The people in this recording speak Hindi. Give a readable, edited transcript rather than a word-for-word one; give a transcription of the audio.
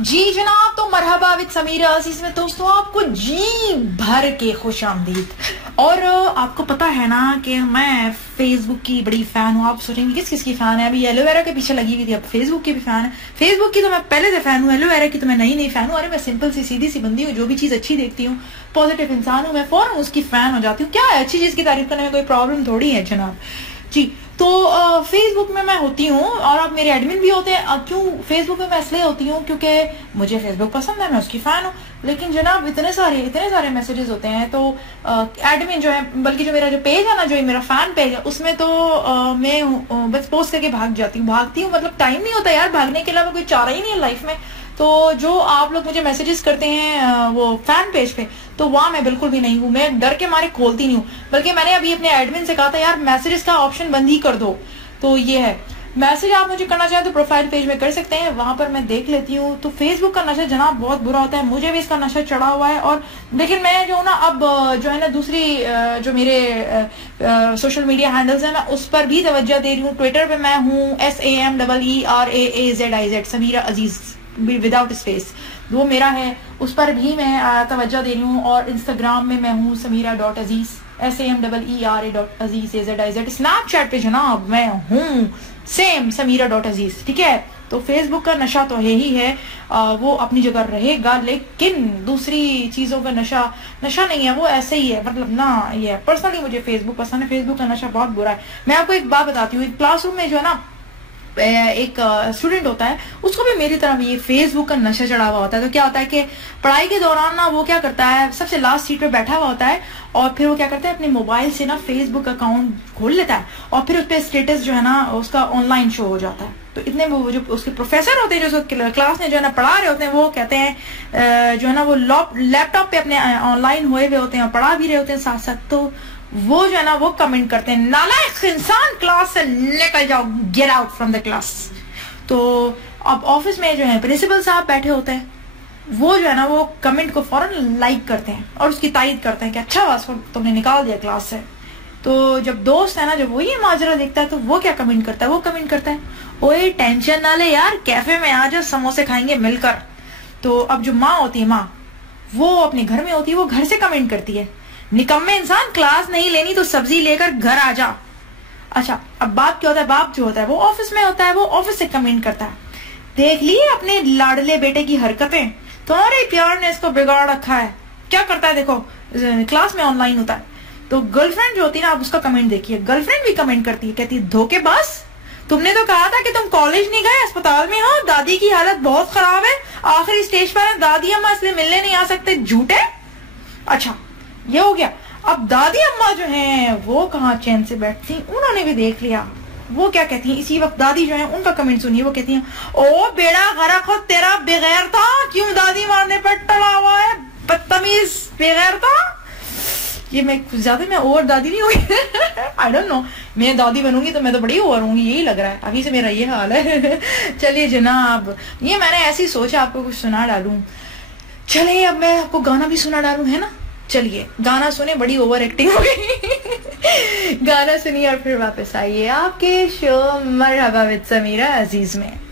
जी जनाब, तो मरहबा विद समीरा अजीज में दोस्तों आपको जी भर के खुश आमदीद। और आपको पता है ना कि मैं फेसबुक की बड़ी फैन हूँ। आप सोचेंगे किस किस की फैन है? अभी एलोवेरा के पीछे लगी हुई थी, अब फेसबुक की भी फैन है। फेसबुक की तो मैं पहले से फैन हूँ, एलोवेरा की तो मैं नई फैन हूँ। अरे मैं सिंपल सी सीधी सी बंदी हूँ, जो भी चीज अच्छी देखती हूँ, पॉजिटिव इंसान हूँ, मैं फौरन उसकी फैन हो जाती हूँ। क्या है, अच्छी चीज की तारीफ करने में कोई प्रॉब्लम थोड़ी है जनाब जी। तो फेसबुक में मैं होती हूँ और आप मेरे एडमिन भी होते हैं। क्यों फेसबुक में मैं इसलिए होती हूँ क्योंकि मुझे फेसबुक पसंद है, मैं उसकी फैन हूँ। लेकिन जनाब इतने सारे मैसेजेस होते हैं, तो एडमिन जो है, बल्कि जो मेरा जो पेज है ना, जो मेरा फैन पेज है, उसमें तो मैं बस पोस्ट करके भागती हूँ। मतलब टाइम नहीं होता यार, भागने के अलावा कोई चारा ही नहीं है लाइफ में। तो जो आप लोग मुझे मैसेजेस करते हैं वो फैन पेज पे, तो वहां मैं बिल्कुल भी नहीं हूँ। मैं डर के मारे खोलती नहीं हूँ, बल्कि मैंने अभी अपने एडमिन से कहा था यार मैसेजेस का ऑप्शन बंद ही कर दो। तो ये है, मैसेज आप मुझे करना चाहें तो प्रोफाइल पेज में कर सकते हैं, वहां पर मैं देख लेती हूँ। तो फेसबुक का नशा जनाब बहुत बुरा होता है, मुझे भी इसका नशा चढ़ा हुआ है। और लेकिन मैं जो ना अब जो है ना दूसरी जो मेरे सोशल मीडिया हैंडल्स है, मैं उस पर भी तवज्जो दे रही हूँ। ट्विटर पे मैं हूँ SAMEERAAZIZ समीरा अजीज विदाउट स्पेस, वो मेरा है, उस पर भी मैं तवज्जो दे रही हूँ। और इंस्टाग्राम में मैं हूँ समीरा.अजीज SAMEERAAZIZ। स्नैपचैट पे जनाब मैं हूँ सेम समीरा.अजीज, ठीक है। तो फेसबुक का नशा तो यही है, वो अपनी जगह रहेगा, लेकिन दूसरी चीजों का नशा नहीं है, वो ऐसे ही है। मतलब ना, ये पर्सनली मुझे फेसबुक पसंद है, फेसबुक का नशा बहुत बुरा है। मैं आपको एक बात बताती हूँ, क्लासरूम में जो है ना एक स्टूडेंट होता है, उसको भी मेरी तरह ये फेसबुक का नशा चढ़ा हुआ होता है। तो क्या होता है कि पढ़ाई के दौरान ना वो क्या करता है, सबसे लास्ट सीट पे बैठा हुआ होता है, और फिर वो क्या करता है अपने मोबाइल से ना फेसबुक अकाउंट खोल लेता है, और फिर उस पर स्टेटस जो है ना उसका ऑनलाइन शो हो जाता है। तो इतने वो जो उसके प्रोफेसर होते हैं, जो क्लास में जो है ना पढ़ा रहे होते हैं, वो कहते हैं जो है ना वो लैपटॉप पे अपने ऑनलाइन हुए हुए होते हैं और पढ़ा भी रहे होते हैं साथ साथ। तो वो जो है ना वो कमेंट करते हैं, नालायक इंसान, क्लास से निकल जाओ, get out from the class. तो अब ऑफिस में जो है प्रिंसिपल साहब बैठे होते हैं, वो जो है ना वो कमेंट को फौरन लाइक करते हैं और उसकी तारीफ करते हैं कि अच्छा वास्को तुमने निकाल दिया क्लास से। तो जब दोस्त है ना, जब वो ये माजरा देखता है, तो वो क्या कमेंट करता है, वो कमेंट करता है, ओए टेंशन ना ले यार, कैफे में आ जा, समोसे खाएंगे मिलकर। तो अब जो माँ होती है, माँ वो अपने घर में होती है, वो घर से कमेंट करती है, निकम्मे इंसान, क्लास नहीं लेनी तो सब्जी लेकर घर आ जा। अच्छा, अब बाप क्या होता है, बाप जो होता है वो ऑफिस में होता है, वो ऑफिस से कमेंट करता है, देख लिए अपने लाडले बेटे की हरकतें, तुम्हारे प्यार ने इसको बिगाड़ रखा है, क्या करता है देखो, क्लास में ऑनलाइन होता है। तो गर्लफ्रेंड जो होती है ना, आप उसका कमेंट देखिए, गर्लफ्रेंड भी कमेंट करती है, कहती है धोखेबाज, तुमने तो कहा था कि तुम कॉलेज नहीं गए, अस्पताल में हो, दादी की हालत बहुत खराब है, आखिरी स्टेज पर है, दादी अम्मा इसलिए मिलने नहीं आ सकते, झूठे। अच्छा, ये हो गया। अब दादी अम्मा जो हैं वो कहाँ चैन से बैठती, उन्होंने भी देख लिया, वो क्या कहती हैं इसी वक्त, दादी जो है उनका कमेंट सुनिए, वो कहती हैं, ओ बेड़ा गरक हो तेरा, बेगैर था, क्यों दादी मारने पर टला हुआ है, बदतमीज बेगैर था। ये मैं कुछ ज्यादा, मैं ओवर दादी नहीं हुई आई डोंट नो, मैं दादी बनूंगी तो मैं तो बड़ी ओवर होंगी, यही लग रहा है, अभी से मेरा ये हाल है चलिए जनाब, ये मैंने ऐसी सोचा आपको कुछ सुना डालूं। चलिए अब मैं आपको गाना भी सुना डालूं, है ना। चलिए गाना सुने, बड़ी ओवर एक्टिंग हो गई गाना सुनिए और फिर वापस आइए आपके शो मरहबा विद समीरा अजीज में।